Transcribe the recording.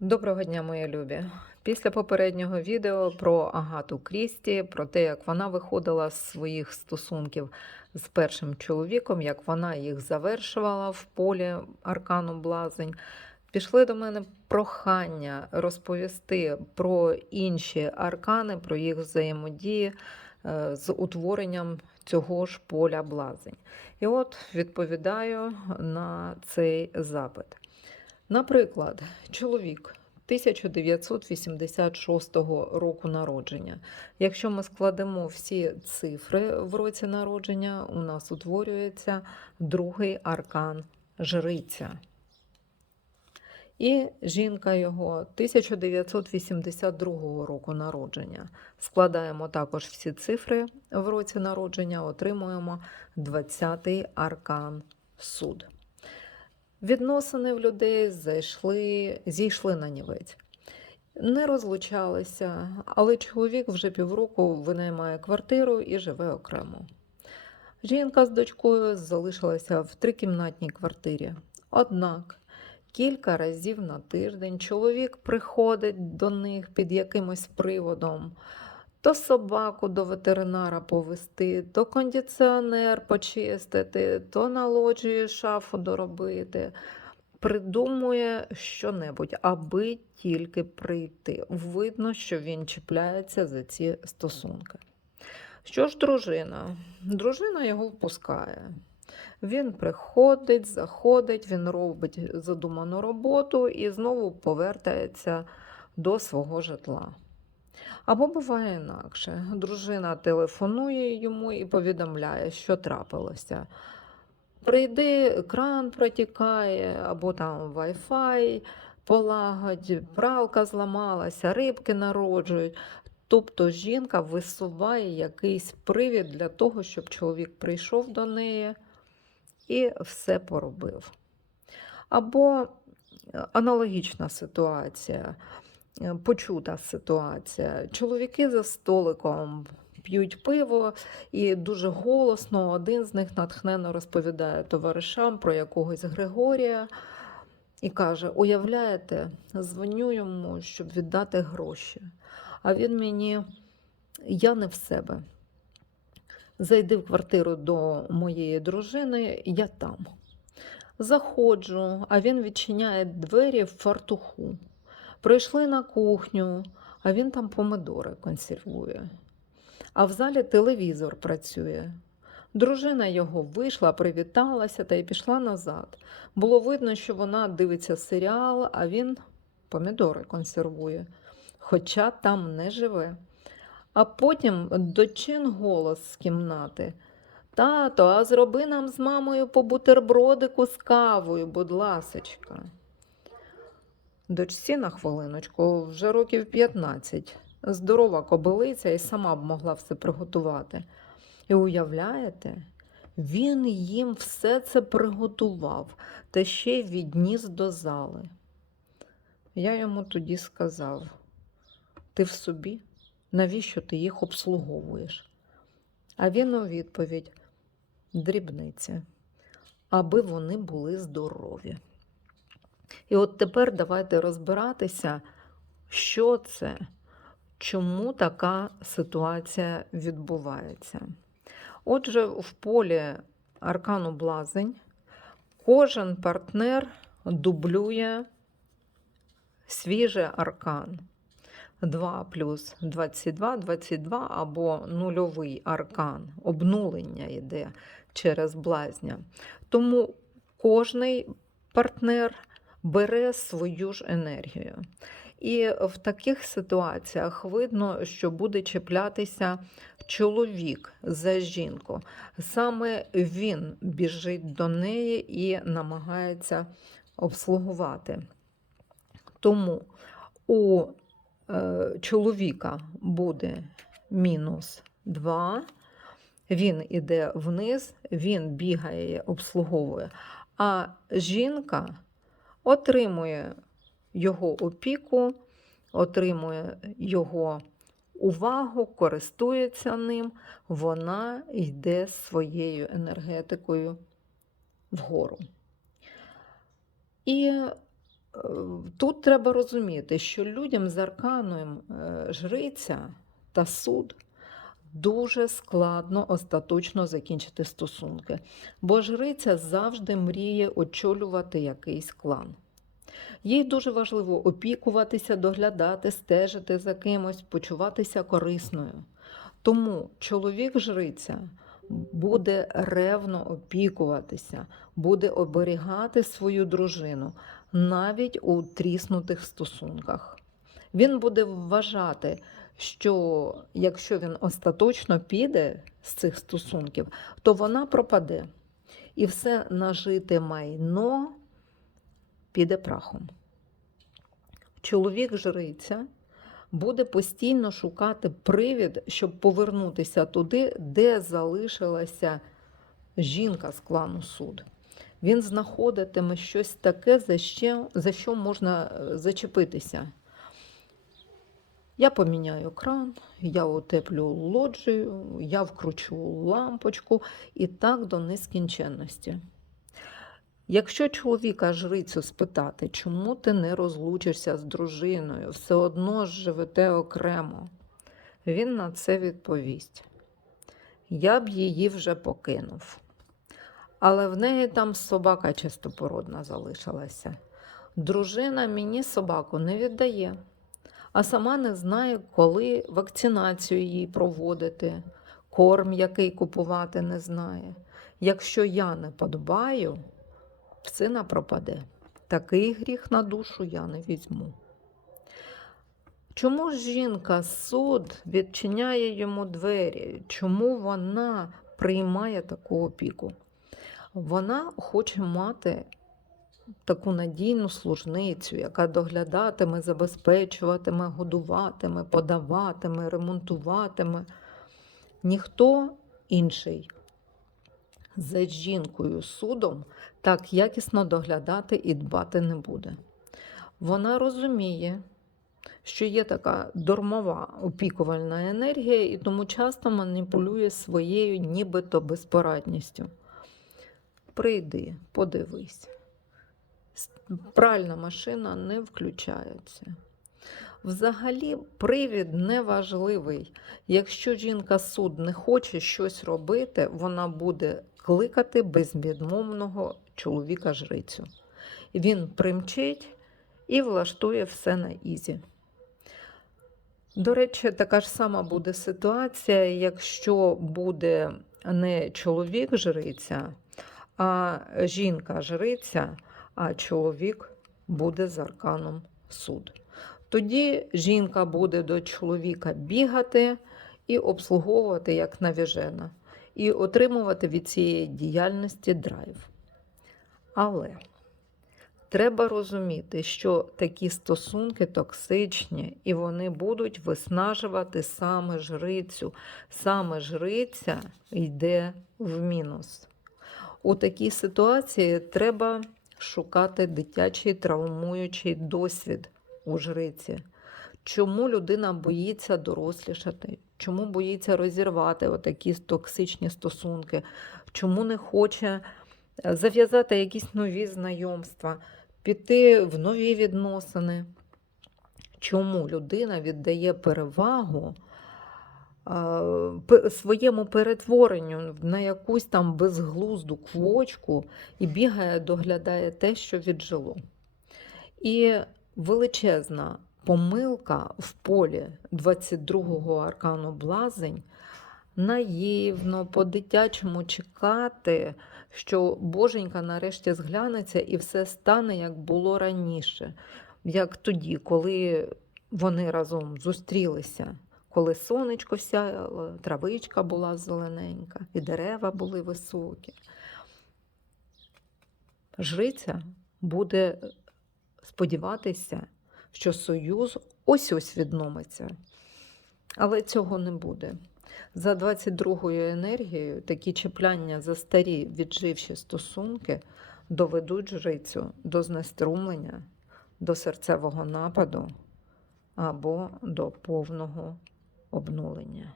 Доброго дня, мої любі. Після попереднього відео про Агату Крісті, про те, як вона виходила з своїх стосунків з першим чоловіком, як вона їх завершувала в полі Аркану Блазень, пішли до мене прохання розповісти про інші аркани, про їх взаємодії е, з утворенням цього ж поля Блазень. І от відповідаю на цей запит. Наприклад, чоловік 1986 року народження. Якщо ми складемо всі цифри в році народження, у нас утворюється другий аркан жриця. І жінка його 1982 року народження. Складаємо також всі цифри в році народження, отримуємо 20-й аркан суд. Відносини в людей зайшли, зійшли на нівець. Не розлучалися, але чоловік вже півроку винаймає квартиру і живе окремо. Жінка з дочкою залишилася в трикімнатній квартирі. Однак кілька разів на тиждень чоловік приходить до них під якимось приводом. То собаку до ветеринара повести, то кондиціонер почистити, то на лоджії шафу доробити. Придумує щонебудь, аби тільки прийти. Видно, що він чіпляється за ці стосунки. Що ж, дружина? Дружина його впускає. Він приходить, заходить, він робить задуману роботу і знову повертається до свого житла. Або буває інакше. Дружина телефонує йому і повідомляє, що трапилося. Прийди, кран протікає, або там Wi-Fi полагодь, пралка зламалася, рибки народжують. Тобто жінка висуває якийсь привід для того, щоб чоловік прийшов до неї і все поробив. Або аналогічна ситуація почута ситуація. Чоловіки за столиком п'ють пиво і дуже голосно один з них натхненно розповідає товаришам про якогось Григорія і каже: Уявляєте, дзвоню йому, щоб віддати гроші. А він мені, я не в себе. Зайди в квартиру до моєї дружини, я там. Заходжу, а він відчиняє двері в фартуху. Прийшли на кухню, а він там помидори консервує. А в залі телевізор працює. Дружина його вийшла, привіталася та й пішла назад. Було видно, що вона дивиться серіал, а він помідори консервує, хоча там не живе. А потім дочин голос з кімнати. Тато, а зроби нам з мамою по бутербродику з кавою, будь ласочка. Дочці на хвилиночку вже років 15. Здорова кобилиця і сама б могла все приготувати. І уявляєте, він їм все це приготував та ще й відніс до зали. Я йому тоді сказав: ти в собі? Навіщо ти їх обслуговуєш? А він у відповідь: дрібниці, аби вони були здорові. І от тепер давайте розбиратися, що це, чому така ситуація відбувається. Отже, в полі аркану блазень кожен партнер дублює свіжий аркан. 2 плюс 22, 22 або нульовий аркан, обнулення йде через блазня. Тому кожний партнер бере свою ж енергію. І в таких ситуаціях видно, що буде чіплятися чоловік за жінку. Саме він біжить до неї і намагається обслугувати. Тому у е, чоловіка буде мінус 2, він іде вниз, він бігає, обслуговує, а жінка отримує його опіку, отримує його увагу, користується ним, вона йде своєю енергетикою вгору. І Тут треба розуміти, що людям з арканом е, жриця та суд дуже складно остаточно закінчити стосунки, бо жриця завжди мріє очолювати якийсь клан. Їй дуже важливо опікуватися, доглядати, стежити за кимось, почуватися корисною. Тому чоловік жриця буде ревно опікуватися, буде оберігати свою дружину навіть у тріснутих стосунках. Він буде вважати, що якщо він остаточно піде з цих стосунків, то вона пропаде. І все нажите майно піде прахом. Чоловік жриця буде постійно шукати привід, щоб повернутися туди, де залишилася жінка з клану суд. Він знаходитиме щось таке, за що, за що можна е, зачепитися. Я поміняю кран, я утеплю лоджію, я вкручу лампочку і так до нескінченності. Якщо чоловіка жрицю спитати, чому ти не розлучишся з дружиною, все одно ж живете окремо, він на це відповість: Я б її вже покинув. Але в неї там собака чистопородна залишилася. Дружина мені собаку не віддає, а сама не знає, коли вакцинацію їй проводити, корм, який купувати не знає. Якщо я не подбаю, сина пропаде. Такий гріх на душу я не візьму. Чому жінка суд відчиняє йому двері? Чому вона приймає таку опіку? Вона хоче мати таку надійну служницю, яка доглядатиме, забезпечуватиме, годуватиме, подаватиме, ремонтуватиме. Ніхто інший за жінкою судом так якісно доглядати і дбати не буде. Вона розуміє, що є така дормова опікувальна енергія, і тому часто маніпулює своєю нібито безпорадністю. Прийди, подивись. Пральна машина не включається. Взагалі, привід неважливий. Якщо жінка суд не хоче щось робити, вона буде кликати безвідмовного чоловіка жрицю. Він примчить і влаштує все на ізі. До речі, така ж сама буде ситуація, якщо буде не чоловік жриця, а жінка жриця, а чоловік буде з арканом суд. Тоді жінка буде до чоловіка бігати і обслуговувати як навіжена, і отримувати від цієї діяльності драйв. Але треба розуміти, що такі стосунки токсичні, і вони будуть виснажувати саме жрицю. Саме жриця йде в мінус. У такій ситуації треба шукати дитячий травмуючий досвід у жриці. Чому людина боїться дорослішати? Чому боїться розірвати отакі токсичні стосунки? Чому не хоче е, зав'язати якісь нові знайомства, піти в нові відносини? Чому людина віддає перевагу своєму перетворенню на якусь там безглузду квочку і бігає, доглядає те, що віджило? І величезна помилка в полі 22-го аркану блазень наївно, по-дитячому чекати, що Боженька нарешті зглянеться і все стане, як було раніше, як тоді, коли вони разом зустрілися. Коли сонечко сяяло, травичка була зелененька, і дерева були високі. Жриця буде сподіватися, що Союз ось ось відномиться. Але цього не буде. За 22-ю енергією такі чіпляння за старі відживші стосунки доведуть жрицю до знеструмлення, до серцевого нападу або до повного обнулення.